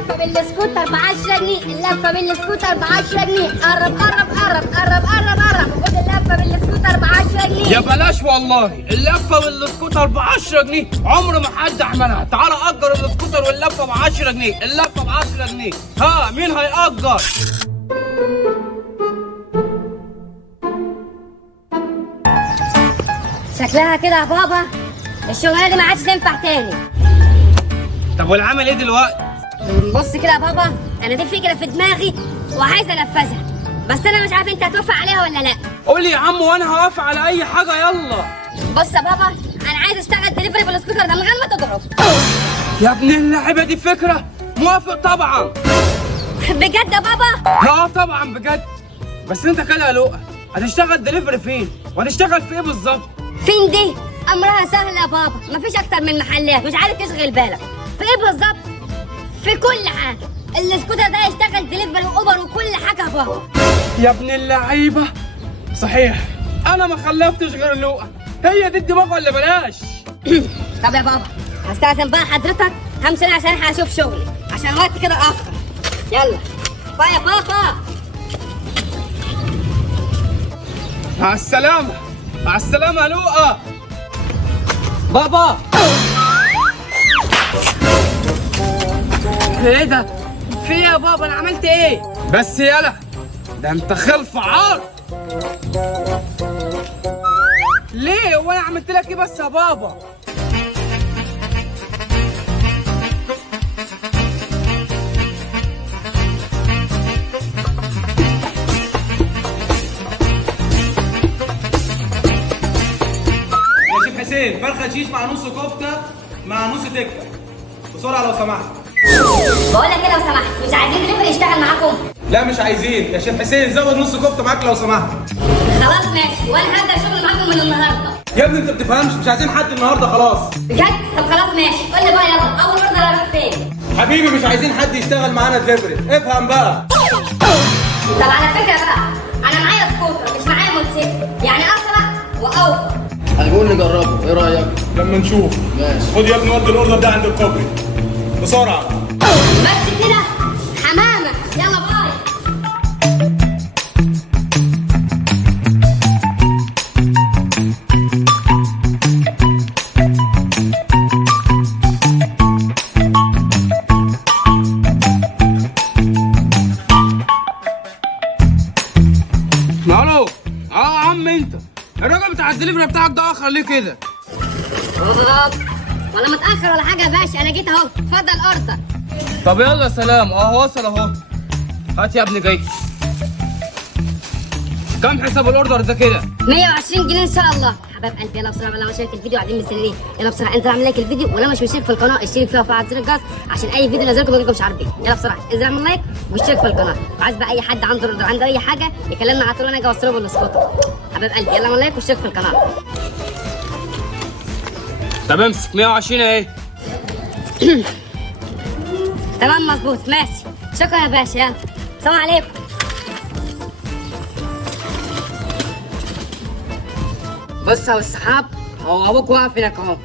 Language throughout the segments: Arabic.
اللفة بالسكوتر ب10 جنيه، اللفة بالسكوتر ب10 جنيه. قرب قرب قرب قرب قرب قرب، خد اللفة بالسكوتر ب10 جنيه. يا بلاش والله، اللفة بالسكوتر ب10 جنيه عمر ما حد عملها. تعالى أجر السكوتر واللفة ب10 جنيه، اللفة ب10 جنيه. ها مين هيأجر؟ شكلها كده يا بابا الشغلانة دي ما عادش تنفع تاني. طب والعمل ايه دلوقتي؟ بص كده يا بابا، انا دي فكرة في دماغي وعايز انفذها، بس انا مش عارف انت هتوافق عليها ولا لا. قول يا عم وانا هوافق على اي حاجة. يلا. بص يا بابا، انا عايز اشتغل دليفري بالسكوتر ده من غير ما تضرب. يا ابن اللعيبة دي فكرة. موافق طبعا. بجد يا بابا؟ اه طبعا بجد. بس انت كده يا لؤى هتشتغل دليفري فين؟ وهتشتغل في ايه بالظبط؟ فين دي؟ امرها سهل يا بابا، مفيش اكتر من محلات، مش عارف تشغل بالك. في ايه بالظبط؟ في كل حاجه. السكوتر ده يشتغل دليفري واوبر وكل حاجه يا بابا. يا ابن اللعيبة صحيح انا ما خلفتش غير لؤى، هي دي الدماغ ولا بلاش؟ طب يا بابا هستأذن بقى حضرتك، همشي انا عشان هشوف شغلي عشان الوقت كده اتأخر. يلا باي يا بابا. مع السلامة. مع السلامة يا لؤى. بابا ايه ده؟ في ايه يا بابا؟ انا عملت ايه؟ بس يلا ده انت خلف عار. ليه؟ هو انا عملت لك ايه بس يا بابا؟ يا شيخ حسين، فرخه شيش مع نص كفته مع نص تكه بسرعه لو سمحت. بقول لك ايه لو سمحت، مش عايزين دليفري يشتغل معاكم؟ لا مش عايزين يا شيخ حسين، زود نص كفته معاك لو سمحت. خلاص ماشي، وانا هبدأ شغل معاكم من النهارده. يا ابني انت بتفهمش، مش عايزين حد النهارده خلاص. بجد؟ طب خلاص ماشي، قول لي بقى يلا اول اوردر اروح فين؟ حبيبي مش عايزين حد يشتغل معانا دليفري، افهم بقى. طب على فكره بقى، انا معايا سكوتر مش معايا موتوسيكل، يعني اسرع واوفر. هنقول نجربه، ايه رايك؟ لما نشوف. ماشي. خد يا ابني ودي الاوردر ده عند الكوبري بسرعه. بس كده حمامه، يلا باي. الو. يا عم انت الراجل بتاع الدليفري بتاعك ده اخر ليه كده؟ ولا متاخر ولا حاجه يا باشا، انا جيت اهو، اتفضل اوردر. طب يلا سلام. وصل اهو. هات يا ابني جاي. كم حساب الاوردر ده كده؟ 120 جنيه ان شاء الله. حبايب قلبي يلا بسرعه بقى، لو شارك الفيديو قاعدين مستنيين، يلا بسرعه انزل اعمل لايك الفيديو، ولو مش مشترك في القناه اشترك فيها وفعل زر الجرس عشان اي فيديو نازلكم يجيلكم مش عارف ايه. يلا بسرعه انزل اعمل لايك واشترك في القناه، وعايز بقى اي حد عنده اوردر عنده اي حاجه يكلمنا على طول، انا اجي اوصله بالسكوتر. حبايب قلبي يلا اعمل لايك واشترك في القناه. طب امسك 120 اهي. تمام مظبوط ماشي، شكرا يا باشا. يلا السلام عليكم. بص يا السحاب، هو ابوك واقف هناك اهو،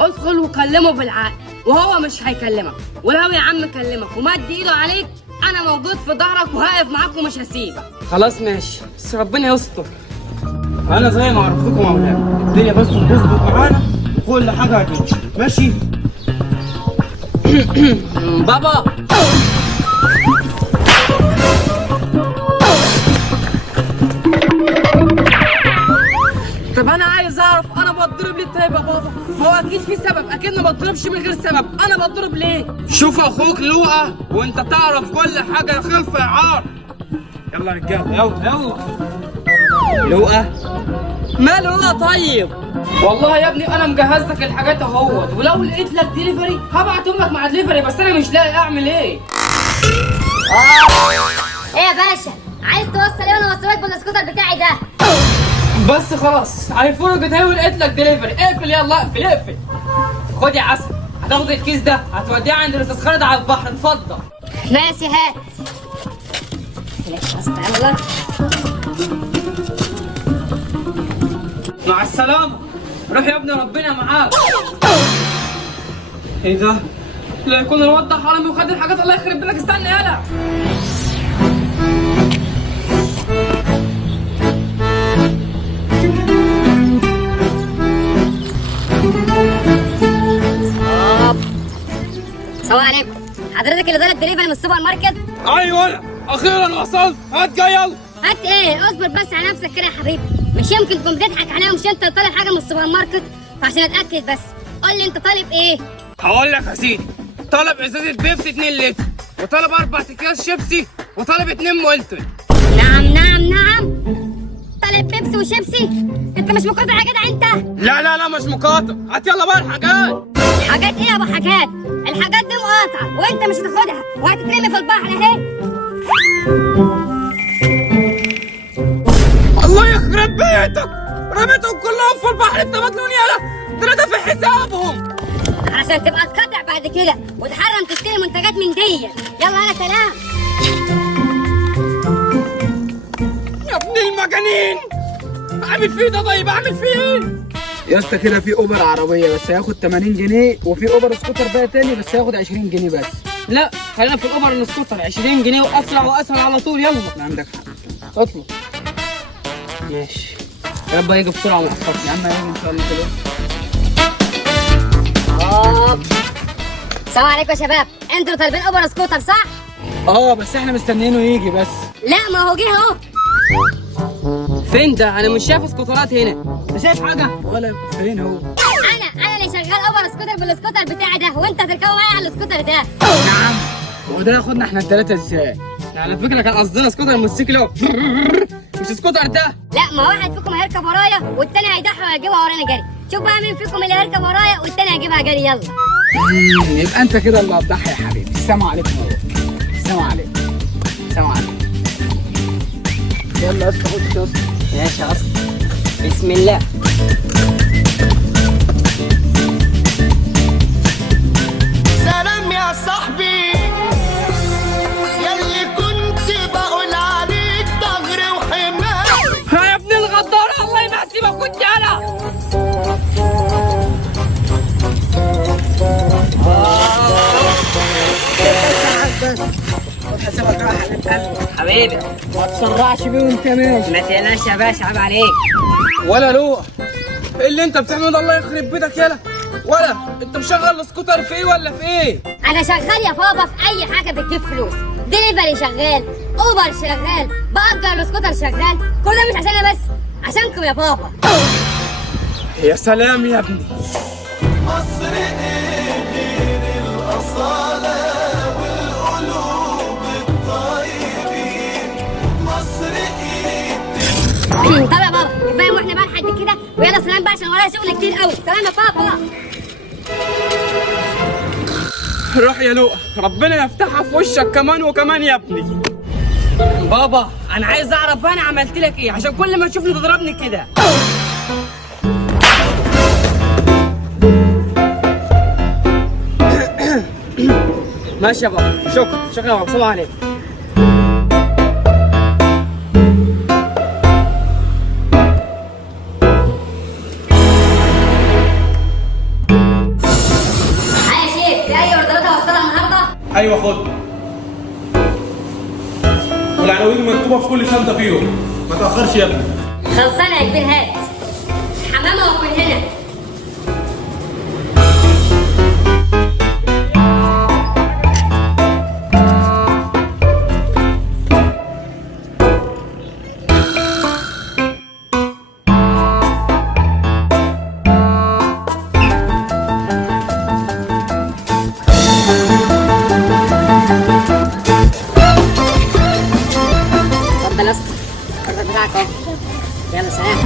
ادخل وكلمه بالعقل وهو مش هيكلمك، ولو يا عم كلمك ومد ايده عليك انا موجود في ظهرك وهقف معاك ومش هسيبك. خلاص ماشي، بس ربنا يستر. انا زي ما عرفتكم يا اولاد، الدنيا بس تظبط معانا وكل حاجه هتمشي ماشي. بابا طب انا عايز اعرف انا بتضرب ليه؟ طيب يا بابا هو اكيد في سبب، اكيد ما بتضربش من غير سبب، انا بتضرب ليه؟ شوف اخوك لؤى وانت تعرف كل حاجه خلف عار. يلا يا رجاله يلا. لؤى ماله هو طيب؟ والله يا ابني انا مجهز لك الحاجات اهوت، ولو لقيت لك ديليفري هبعتهم لك مع ديليفري، بس انا مش لاقي اعمل ايه. ايه يا باشا عايز توصل ايه وانا اوصلك بالسكوتر بتاعي ده؟ بس خلاص هيفرق بتاعي ولقيت لك ديليفري. اقفل يلا اقفل. خد يا عسل، هتاخد الكيس ده هتوديه عند الاستاذ خالد على البحر، اتفضل. ماشي هات. يلا مع السلامة. روح يا ابني ربنا معاك. ايه ده؟ لا يكون الواد ده حرامي وخد الحاجات، الله يخرب بيتك. استنى يالا. السلام عليكم، حضرتك اللي طالب دليفري من السوبر ماركت؟ ايوه انا اخيرا وصلت. هات جاي يلا. هات ايه؟ اصبر بس على نفسك كده يا حبيبي، مش يمكن تكون بتضحك عليا ومش انت طالب حاجه من السوبر ماركت، فعشان اتاكد بس قول لي انت طالب ايه؟ هقول لك يا سيدي، طلب ازازه بيبسي 2 لتر، وطلب 4 اكياس شيبسي، وطلب 2 مولتون. نعم طالب بيبسي وشيبسي؟ انت مش مقاطع يا جدع انت؟ لا مش مقاطع. هات يلا بقى الحاجات. حاجات ايه يا ابو حاجات؟ الحاجات دي مقاطعه وانت مش هتاخدها وهتترمي في البحر اهي. الله يخرب بيتك، رميتهم كلهم في البحر. انت مجنون يالا، ده في حسابهم. عشان تبقى تقطع بعد كده وتحرم تشتري منتجات من دي. يلا يا سلام. يا ابن المجانين، اعمل فيه ده؟ طيب اعمل فيه ايه؟ يا اسطى كده في اوبر عربيه بس هياخد 80 جنيه، وفي اوبر سكوتر بقى تاني بس هياخد 20 جنيه بس. لا خلينا في الاوبر السكوتر، 20 جنيه واسرع واسهل على طول. يلا عندك حق. اطلب. ماشي يا رب يجي بسرعه وما يتاخرش. يا عم هيجي ان شاء الله كده. السلام عليكم يا شباب، انتوا طالبين اوبر سكوتر صح؟ بس احنا مستنيينه يجي بس. لا ما هو جه اهو. فين ده؟ انا مش شايف سكوترات هنا. انت شايف حاجه؟ ولا فين هو؟ انا اللي شغال اوبر سكوتر بالسكوتر بتاعي ده، وانت هتركبه معايا على السكوتر ده. نعم. وده ياخدنا احنا الثلاثه ازاي؟ على فكره كان قصدنا سكوتر موتوسيكل اهو، مش سكوتر ده. لا ما واحد فيكم هيركب ورايا والتاني هيضحي وهيجيبها ورانا جري. شوف بقى مين فيكم اللي هيركب ورايا والتاني هيجيبها جري. يلا. يبقى انت كده اللي هتضحي يا حبيبي. السلام عليكم يا بابا. السلام عليكم. السلام عليكم. يلا يا اسطى خش يا اسطى. ماشي يا اسطى، بسم الله. سلام يا صاحبي يلي كنت بقول عليك ضهري وحماية. ها يا ابن الغدارة، الله يمسيبك. كنت انا حسابك راح يا حبيب حبيبي ما تسرعش بيه وانت ماشي. ما تقلقش يا باشا، عيب عليك. ولا لو ايه اللي انت بتعمله ده؟ الله يخرب بيتك يالا. ولا انت مشغل السكوتر في ايه ولا في ايه؟ انا شغال يا بابا في اي حاجه بتجيب فلوس. دليفري شغال، اوبر شغال، باجر السكوتر شغال. كل ده مش عشاننا بس، عشانكم يا بابا. يا سلام يا ابني. مصر ايه غير الأصالة والقلوب الطيبين. مصر ايه طب يا بابا كفايه واحنا بقى لحد كده، ويلا سلام بقى عشان ورايا شغل كتير قوي. سلام يا بابا. روح يا لؤى، ربنا يفتحها في وشك كمان وكمان يا ابني. بابا انا عايز اعرف بقى انا عملت لك ايه عشان كل ما تشوفني تضربني كده. ماشي يا بابا، شكرا يا بابا. السلام عليكم. يا شيخ في اي اوردرات هوصلها النهارده؟ ايوه خد. والعناوين مكتوبه في كل شنطه فيهم، ما تاخرش يا ابني. خلصانه يا كبير، هات. حمامه ومن هنا. اتفضل يا اسطى، الأوردر بتاعك اهو. يلا سلام.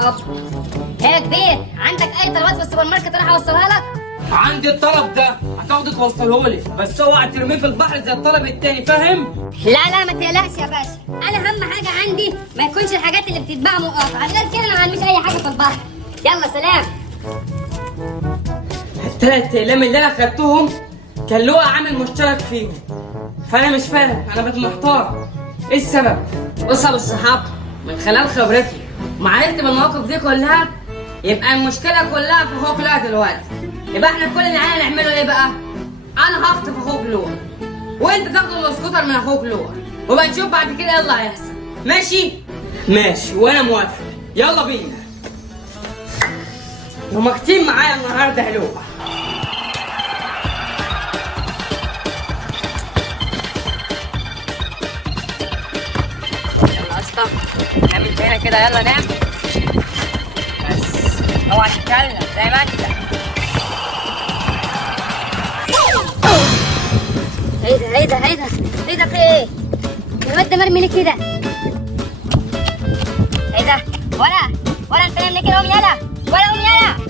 الصحاب. ايه يا كبير، عندك اي طلبات في السوبر ماركت اروح اوصلها لك؟ عندي الطلب ده هتاخده توصله لي، بس اوعى ترميه في البحر زي الطلب التاني، فاهم؟ لا ما تقلقش يا باشا، انا اهم حاجه عندي ما يكونش الحاجات اللي بتتباع مقاطعه، غير كده انا ما عنديش اي حاجه في البحر. يلا سلام. التلات اقلام اللي انا خدتهم كان له عامل مشترك فيهم، فانا مش فاهم، انا بقيت محتار ايه السبب. بص يا ابو الصحاب، من خلال خبرتي ومعرفتي بالمواقف دي كلها، يبقى المشكله كلها في اخوك لؤي دلوقتي. يبقى احنا كل اللي علينا نعمله ايه بقى؟ انا هخطف اخوك لؤي وانت تاخد السكوتر من اخوك لؤي، وبقى نشوف بعد كده ايه اللي هيحصل. ماشي وانا موافق، يلا بينا. ومكتين معايا النهارده يا لؤي. يلا يا اسطى نعمل هنا كده، يلا نام بس اوعى تتكلم زي ما انت. ايه ده في ايه؟ الواد ده مرمي ليه كده؟ ايه ده؟ ولا انت نايم ليه كده؟ قوم يلا، ولا قوم يلا.